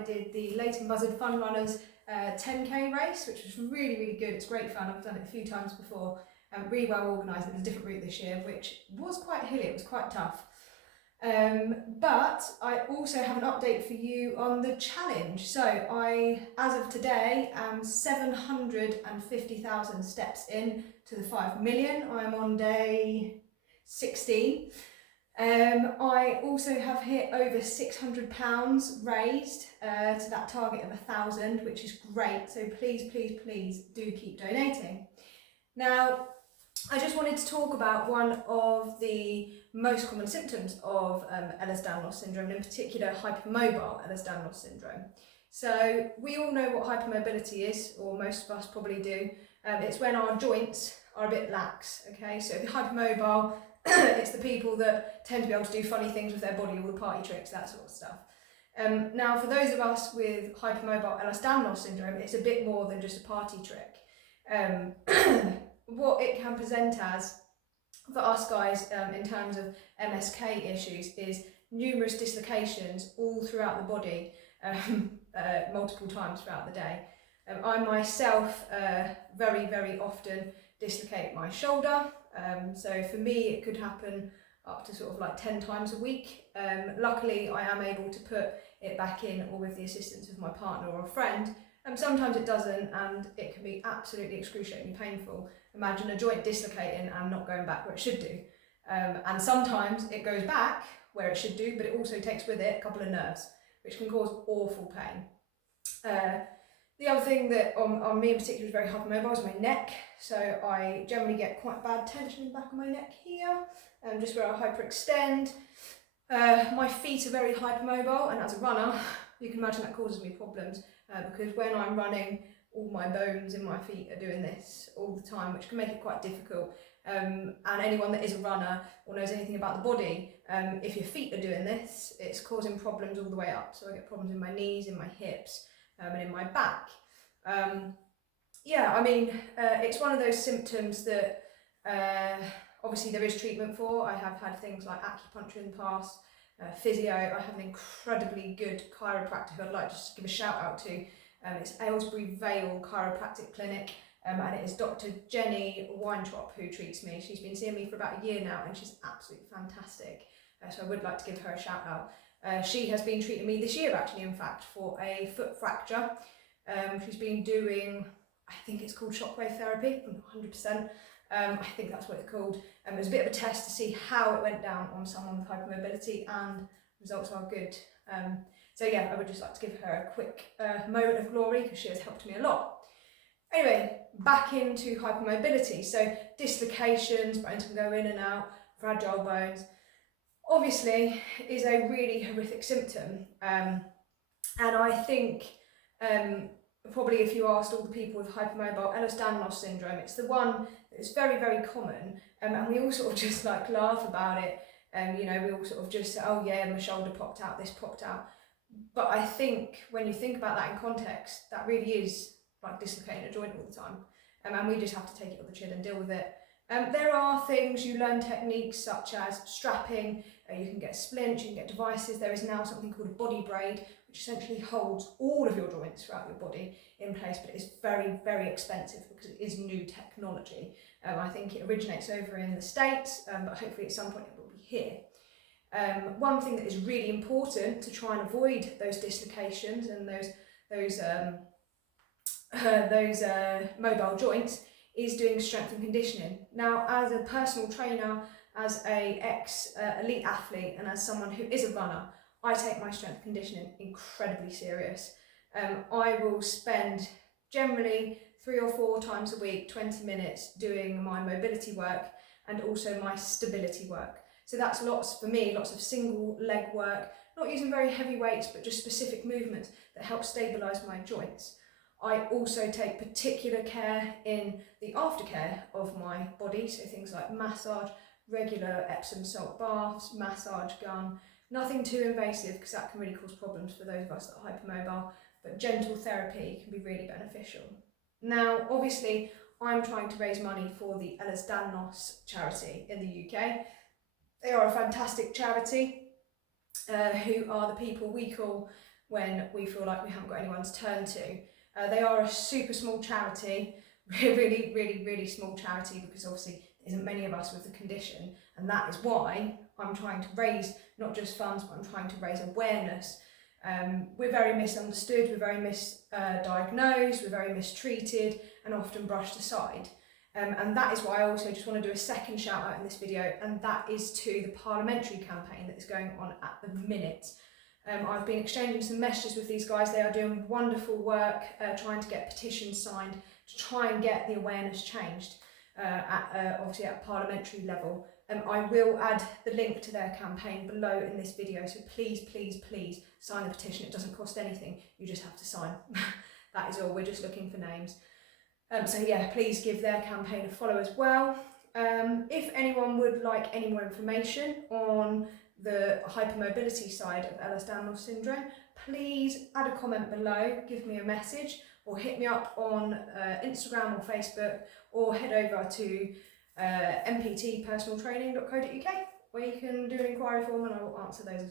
I did the Leighton Buzzard Fun Runners 10k race, which was really, really good. It's great fun. I've done it a few times before. Really well organised. It was a different route this year, which was quite hilly. It was quite tough. But I also have an update for you on the challenge. So I, as of today, am 750,000 steps in to the 5 million. I'm on day 16. I also have hit over £600 raised to that target of 1,000, which is great. So please, please, please do keep donating. Now, I just wanted to talk about one of the most common symptoms of Ehlers-Danlos syndrome, and in particular hypermobile Ehlers-Danlos syndrome. So we all know what hypermobility is, or most of us probably do. It's when our joints are a bit lax, okay? So if you're hypermobile, it's the people that tend to be able to do funny things with their body, all the party tricks, that sort of stuff. Now, for those of us with hypermobile Ehlers-Danlos syndrome, it's a bit more than just a party trick. What it can present as for us guys in terms of MSK issues is numerous dislocations all throughout the body, multiple times throughout the day. I myself very, very often dislocate my shoulder. So for me it could happen up to sort of like 10 times a week. Luckily I am able to put it back in, or with the assistance of my partner or a friend. Sometimes it doesn't, and it can be absolutely excruciatingly painful. Imagine a joint dislocating and not going back where it should do. And sometimes it goes back where it should do, but it also takes with it a couple of nerves, which can cause awful pain. The other thing that on me in particular is very hypermobile is my neck. So I generally get quite bad tension in the back of my neck here, just where I hyperextend. My feet are very hypermobile, and as a runner, you can imagine that causes me problems because when I'm running, all my bones in my feet are doing this all the time, which can make it quite difficult. And anyone that is a runner or knows anything about the body, if your feet are doing this, it's causing problems all the way up. So I get problems in my knees, in my hips, and in my back. Yeah, I mean, it's one of those symptoms that obviously there is treatment for. I have had things like acupuncture in the past, physio. I have an incredibly good chiropractor who I'd like to just give a shout out to. It's Aylesbury Vale Chiropractic Clinic, and it is Dr. Jenny Weintrop who treats me. She's been seeing me for about a year now, and she's absolutely fantastic. So I would like to give her a shout out. She has been treating me this year, actually, in fact, for a foot fracture. She's been doing, I think it's called shockwave therapy, I'm not 100%. I think that's what it's called. It was a bit of a test to see how it went down on someone with hypermobility, and results are good. So yeah, I would just like to give her a quick moment of glory because she has helped me a lot. Anyway, back into hypermobility. So dislocations, bones can go in and out, fragile bones, obviously is a really horrific symptom. And I think probably if you asked all the people with hypermobile Ehlers-Danlos syndrome, it's the one that's very, very common, and we all sort of just like laugh about it. You know, we all sort of just say, oh yeah, my shoulder popped out, this popped out. But I think when you think about that in context, that really is like dislocating a joint all the time. And we just have to take it on the chin and deal with it. There are things, you learn techniques such as strapping, you can get splints, you can get devices. There is now something called a body braid, which essentially holds all of your joints throughout your body in place, but it is very, very expensive because it is new technology. I think it originates over in the States, but hopefully at some point it will be here. One thing that is really important to try and avoid those dislocations and those mobile joints is doing strength and conditioning. Now, as a personal trainer, as a ex-elite athlete, and as someone who is a runner, I take my strength conditioning incredibly serious. I will spend generally 3 or 4 times a week, 20 minutes doing my mobility work and also my stability work. So that's lots of single leg work, not using very heavy weights, but just specific movements that help stabilise my joints. I also take particular care in the aftercare of my body, so things like massage, regular Epsom salt baths, massage gun, nothing too invasive because that can really cause problems for those of us that are hypermobile, but gentle therapy can be really beneficial. Now, obviously, I'm trying to raise money for the Ehlers-Danlos charity in the UK. They are a fantastic charity who are the people we call when we feel like we haven't got anyone to turn to. They are a super small charity, really, really, really small charity, because obviously there isn't many of us with the condition, and that is why I'm trying to raise not just funds, but I'm trying to raise awareness. We're very misunderstood, we're very misdiagnosed, we're very mistreated and often brushed aside. And that is why I also just want to do a second shout out in this video, and that is to the parliamentary campaign that is going on at the minute. I've been exchanging some messages with these guys. They are doing wonderful work trying to get petitions signed to try and get the awareness changed obviously at parliamentary level. I will add the link to their campaign below in this video, so please, please, please sign the petition. It doesn't cost anything, you just have to sign. That is all, we're just looking for names. So yeah, please give their campaign a follow as well. If anyone would like any more information on the hypermobility side of Ehlers-Danlos syndrome, please add a comment below, give me a message, or hit me up on Instagram or Facebook, or head over to MPT Personal Training.co.uk, where you can do an inquiry form and I will answer those as well.